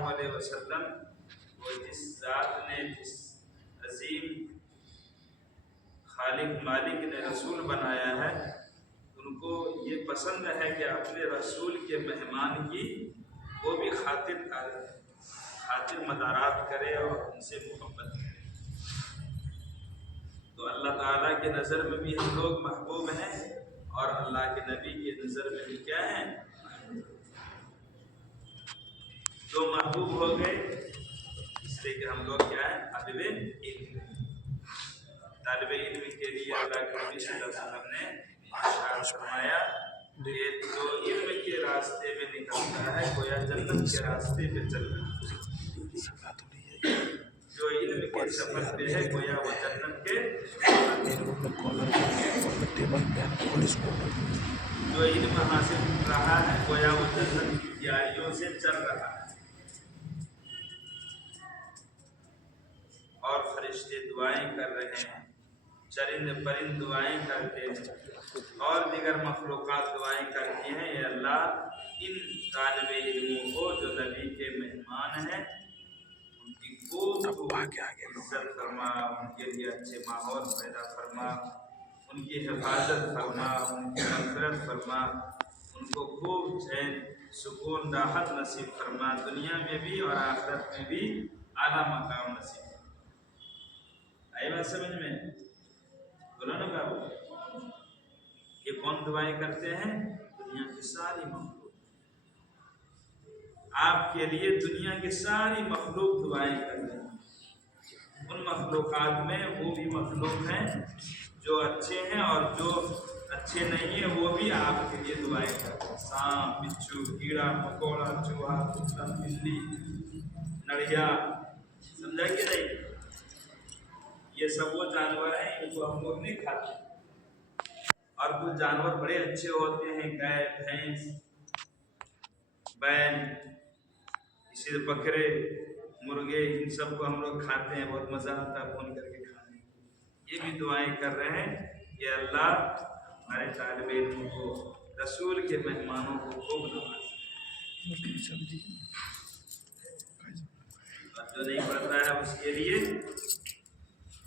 اللہ علیہ وسلم وہ جس ذات نے جس عظیم خالق مالک نے رسول بنایا ہے ان کو یہ پسند ہے کہ اپنے رسول کے مہمان کی وہ بھی خاطر مدارات کرے اور ان سے محبت کرے۔ تو اللہ تعالیٰ کے نظر میں بھی ہم لوگ محبوب ہیں اور اللہ کے نبی کے نظر میں بھی کیا ہیں، جو محبوب ہو گئے، اس لیے کہ ہم لوگ کیا ہیں، طالب علم۔ طالب علم کے لیے اللہ کے نبی صلی اللہ علیہ وسلم نے ارشاد فرمایا کہ جو علم کے راستے میں نکلتا ہے گویا جنت کے راستے پہ چل رہا ہے، جو علم کے سفر پہ ہے گویا وہ جنت کے، جو علم حاصل کر رہا ہے گویا وہ جنت کی تیاریوں سے چل رہا ہے۔ اور فرشتے دعائیں کر رہے ہیں، چرند پرند دعائیں کرتے ہیں اور دیگر مخلوقات دعائیں کرتی ہیں، اے اللہ ان طالب علموں کو جو نبی کے مہمان ہیں ان کی خوب عزت فرما، ان کے لیے اچھے ماحول پیدا فرما، ان کی حفاظت فرما، ان کی مغفرت فرما، ان کو خوب چین سکون راحت نصیب فرما، دنیا میں بھی اور آخرت میں بھی اعلیٰ مقام نصیب فرما۔ آئی بات سمجھ میں؟ بولو نا بابو، یہ کون دعائیں کرتے ہیں؟ دنیا کی ساری مخلوق، آپ کے لیے دنیا کی ساری مخلوق دعائیں کر رہے ہیں۔ ان مخلوقات میں وہ بھی مخلوق ہیں جو اچھے ہیں اور جو اچھے نہیں ہیں وہ بھی آپ کے لیے دعائیں کرتے ہیں۔ سانپ، بچھو، کیڑا مکوڑا، چوہا، کتا، بلی، نڑیا، سمجھا کہ نہیں؟ یہ سب وہ جانور ہیں ان کو ہم لوگ نہیں کھاتے، اور کچھ جانور بڑے اچھے ہوتے ہیں، گائے، بھینس، بیل، اسی بکرے، مرغے، ان سب کو ہم لوگ کھاتے ہیں، بہت مزہ آتا ہے بھون کر کے کھانے۔ یہ بھی دعائیں کر رہے ہیں کہ اللہ ہمارے طالب علموں کو، رسول کے مہمانوں کو خوب نوازے، اور جو نہیں پڑھتا ہے اس کے لیے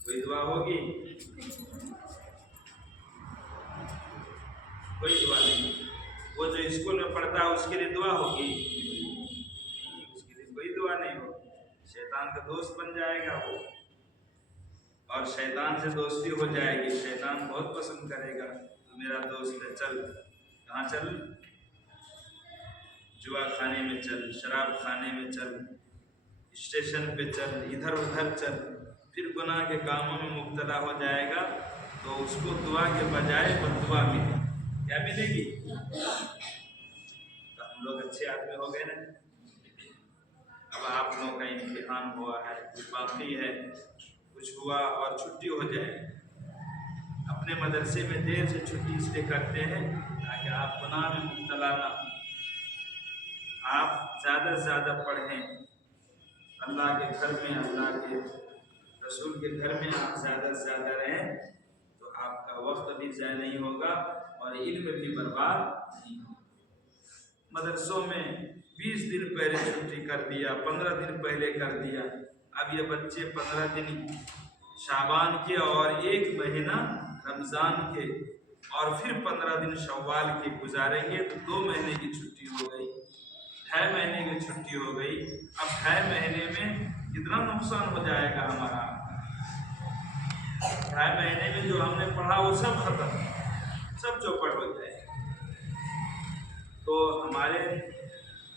کوئی دعا ہوگی؟ کوئی دعا نہیں۔ وہ جو اسکول میں پڑھتا ہے اس کے لیے دعا ہوگی؟ اس کے لیے کوئی دعا نہیں ہوگی، شیطان کا دوست بن جائے گا وہ، اور شیطان سے دوستی ہو جائے گی، شیطان بہت پسند کرے گا تو میرا دوست ہے، چل کہاں چل؟ جوا کھانے میں چل، شراب کھانے میں چل، اسٹیشن پہ چل، ادھر ادھر چل، پھر گناہ کے کاموں میں مبتلا ہو جائے گا تو اس کو دعا کے بجائے بددعا ملے، کیا ملے گی؟ تو ہم لوگ اچھے آدمی ہو گئے نا۔ اب آپ لوگوں کا امتحان ہوا ہے، کچھ باقی ہے، کچھ ہوا اور چھٹی ہو جائے، اپنے مدرسے میں دیر سے چھٹی اس لیے کرتے ہیں تاکہ آپ گناہ میں مبتلا نہ ہوں، آپ زیادہ سے زیادہ پڑھیں، اللہ کے گھر میں، اللہ کے رسول کے گھر میں آپ زیادہ سے زیادہ رہیں تو آپ کا وقت بھی ضائع نہیں ہوگا اور علم بھی برباد نہیں ہوگا۔ مدرسوں میں 20 دن پہلے چھٹی کر دیا، 15 دن پہلے کر دیا، اب یہ بچے 15 دن شعبان کے اور 1 مہینہ رمضان کے اور پھر 15 دن شوال کے گزاریں گے تو 2 مہینے کی چھٹی ہو گئی، 6 مہینے کی چھٹی ہو گئی۔ اب 6 مہینے میں کتنا نقصان ہو جائے گا ہمارا؟ 6 مہینے میں جو ہم نے پڑھا وہ سب ختم، سب چوپٹ ہو جائے گا۔ تو ہمارے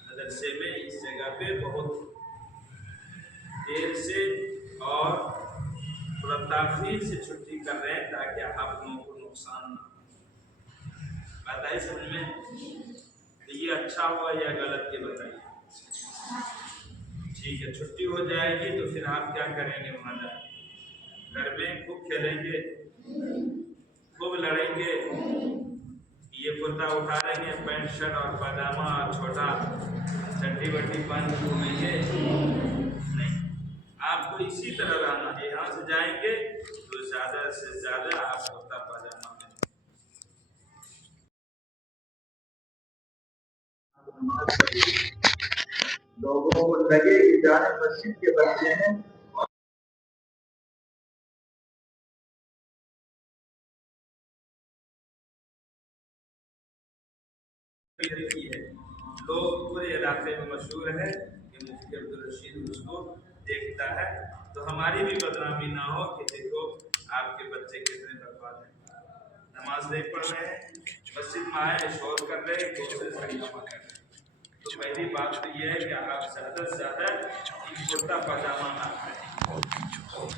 مدرسے میں اس جگہ پہ بہت دیر سے اور تھوڑا تاخیر سے چھٹی کر رہے ہیں تاکہ آپ لوگوں کو نقصان نہ ہو۔ بات آئی سمجھ میں؟ یہ اچھا ہوا یا غلط یہ بتائیے؟ ٹھیک ہے، چھٹی ہو جائے گی تو پھر آپ کیا کریں گے؟ وہاں جا کے گھر میں خوب کھیلیں گے، خوب لڑیں گے، یہ کرتا اتاریں گے، پینٹ شرٹ اور پاجامہ اور چھوٹا چڈی وڈی پہن کے گھومیں گے؟ نہیں، آپ کو اسی طرح رہنا ہے۔ یہاں سے جائیں گے تو زیادہ سے زیادہ آپ کرتا پاجامہ میں لوگوں کو لگے کہ جانے مسجد کے بچے ہیں لوگ پورے علاقے میں مشہور ہے کہ مفتی عبدالرشید اس کو دیکھتا ہے، تو ہماری بھی بدنامی نہ ہو کہ دیکھو آپ کے بچے کتنے برباد ہیں، نماز نہیں پڑھ رہے ہیں، مسجد میں آئے شور کر رہے ہیں، دوسرے خلیفہ کر رہے ہیں۔ تو پہلی بات تو یہ ہے کہ آپ زیادہ سے زیادہ کرتا پاجامہ نہ پہنیں۔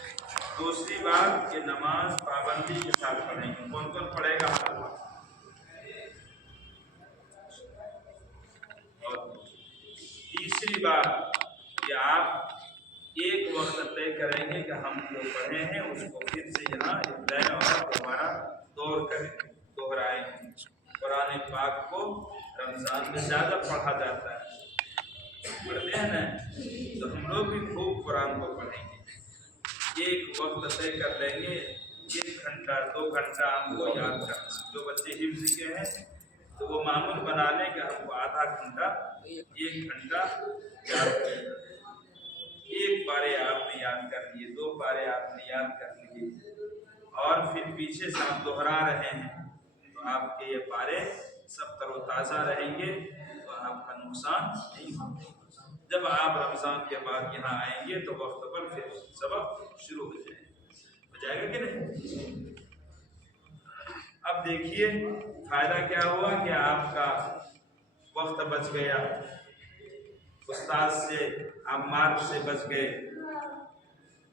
دوسری بات کہ نماز پابندی کے ساتھ پڑھیں گے۔ کون کون پڑھے گا ہاتھ؟ اور تیسری بات کہ آپ ایک وقت طے کریں گے کہ ہم جو پڑھے ہیں اس کو پھر سے یہاں ابتدائیں اور دوبارہ دور کریں گے، دوہرائیں گے۔ قرآن پاک کو رمضان میں زیادہ پڑھا جاتا ہے، پڑھتے ہیں نا، تو ہم لوگ بھی خوب قرآن کو پڑھیں گے۔ ایک وقت طے کر لیں گے، 1 گھنٹہ 2 گھنٹہ ہم کو یاد کرنا۔ جو بچے حفظ کے ہیں تو وہ معمول بنا لیں کہ ہم کو آدھا گھنٹہ 1 گھنٹہ یاد کرنا۔ 1 پارے آپ نے یاد کر لیے، 2 پارے آپ نے یاد کر لیے، اور پھر پیچھے سے آپ دوہرا رہے ہیں تو آپ کے یہ پارے سب تر و تازہ رہیں گے، تو آپ کا نقصان نہیں ہوگا۔ جب آپ رمضان کے بعد یہاں آئیں گے تو وقت پر پھر سبق شروع ہو جائے گا کہ نہیں؟ اب دیکھیے فائدہ کیا ہوا کہ آپ کا وقت بچ گیا، استاد سے آپ مار سے بچ گئے،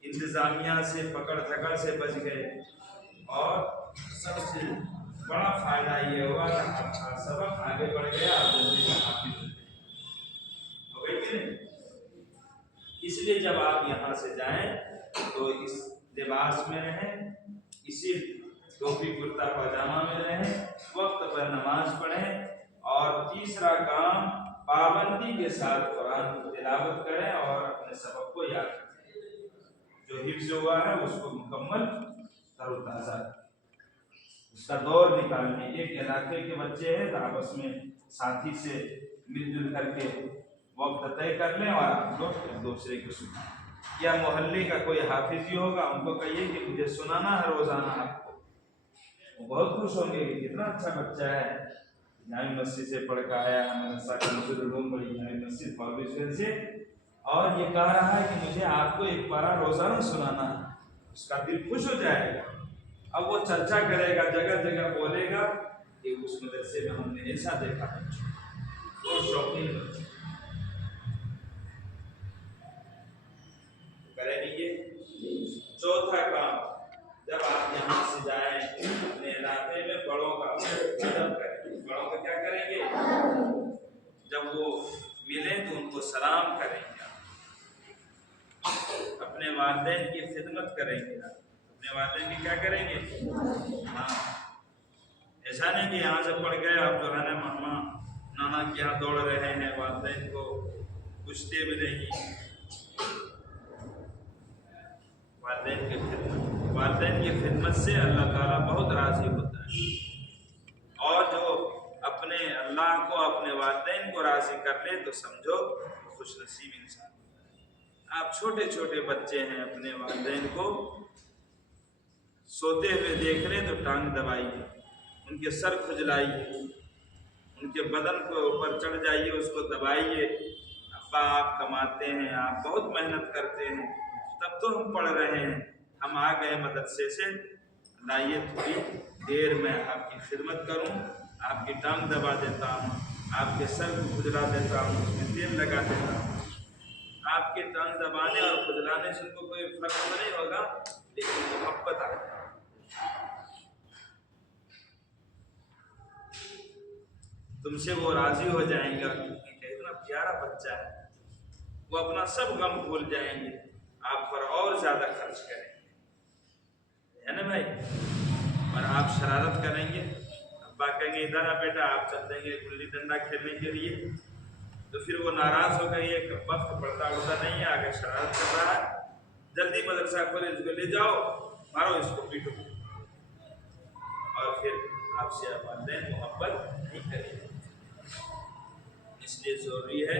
انتظامیہ سے پکڑ دھکڑ سے بچ گئے، اور سب سے بڑا فائدہ یہ ہوا کہ آپ کا سبق آگے بڑھ گیا، آپ جلدی حافظ ہو گئے کہ نہیں؟ اس لیے جب آپ یہاں سے جائیں تو اس لباس میں رہیں، اسی ٹوپی کرتا پاجامہ میں رہیں، وقت پر نماز پڑھیں، اور تیسرا کام پابندی کے ساتھ قرآن کی تلاوت کریں اور اپنے سبق کو یاد کریں۔ جو حفظ ہوا ہے اس کو مکمل تر و تازہ اس کا دور نکالنے۔ ایک علاقے کے بچے ہیں تو آپس میں ساتھی سے مل جل کر کے وقت طے کر لیں اور آپ لوگ ایک دوسرے کو سنیں، یا محلے کا کوئی حافظ ہی ہوگا ان کو کہیے کہ مجھے سنانا ہے روزانہ آپ کو، وہ بہت خوش ہوں گے کہ کتنا اچھا بچہ ہے، جامع مسجد سے پڑھ کر آیا ہے، مدرسہ کنز العلوم پڑھی جامع مسجد فاروق سے، اور یہ کہہ رہا ہے کہ مجھے آپ کو ایک پارہ روزانہ سنانا ہے۔ اس کا دل خوش ہو جائے گا، اب وہ چرچا کرے گا، جگہ جگہ بولے گا کہ اس مدرسے میں ہم نے ایسا دیکھا ہے۔ وہ شوقین بچے کریں گے۔ چوتھا کام، جب آپ یہاں سے جائیں اپنے علاقے میں بڑوں کا ادب کریں۔ بڑوں کا کیا کریں گے؟ جب وہ ملیں تو ان کو سلام کریں گے، اپنے والدین کی خدمت کریں گے، اپنے والدین کی کیا کریں گے؟ ہاں، ایسا نہیں کہ یہاں سے پڑھ گئے آپ جو ہے نا ماما نانا کے یہاں دوڑ رہے ہیں، والدین کو پوچھتے بھی نہیں۔ والدین کی خدمت سے اللہ تعالیٰ بہت راضی ہوتا ہے، اور جو اپنے اللہ کو اپنے والدین کو راضی کر لے تو سمجھو خوش نصیب انسان۔ آپ چھوٹے چھوٹے بچے ہیں، اپنے والدین کو سوتے ہوئے دیکھ لیں تو ٹانگ دبائیے، ان کے سر کھجلائیے، ان کے بدن کو اوپر چڑھ جائیے، اس کو دبائیے۔ ابا آپ کماتے ہیں، آپ بہت محنت کرتے ہیں، تب تو ہم پڑھ رہے ہیں، ہم آ گئے مدرسے سے، لائیے تھوڑی دیر میں آپ کی خدمت کروں، آپ کی ٹانگ دبا دیتا ہوں، آپ کے سر کو کھجلا دیتا ہوں، اس میں تیل لگا دیتا ہوں۔ آپ کے ٹانگ دبانے اور کھجلانے سے ان کو کوئی فرق تو نہیں ہوگا، لیکن محبت آ جائے، تم سے وہ راضی ہو جائیں گے، کہ اتنا پیارا بچہ ہے، وہ اپنا سب غم بھول جائیں گے، آپ پر اور زیادہ خرچ کریں گے، ہے نا بھائی؟ اور آپ شرارت کریں گے، ابا کہیں گے ادھر آ بیٹا، آپ چل دیں گے گلی ڈنڈا کھیلنے کے لیے، تو پھر وہ ناراض ہو گئی، ایک وقت پڑھتا ہوتا نہیں ہے، آگے شرارت کر رہا ہے، جلدی مدرسہ کھولے، اس کو لے جاؤ، مارو اس کو، پیٹو، اور پھر آپ سے والدین محبت نہیں کریں گے۔ اس لیے ضروری ہے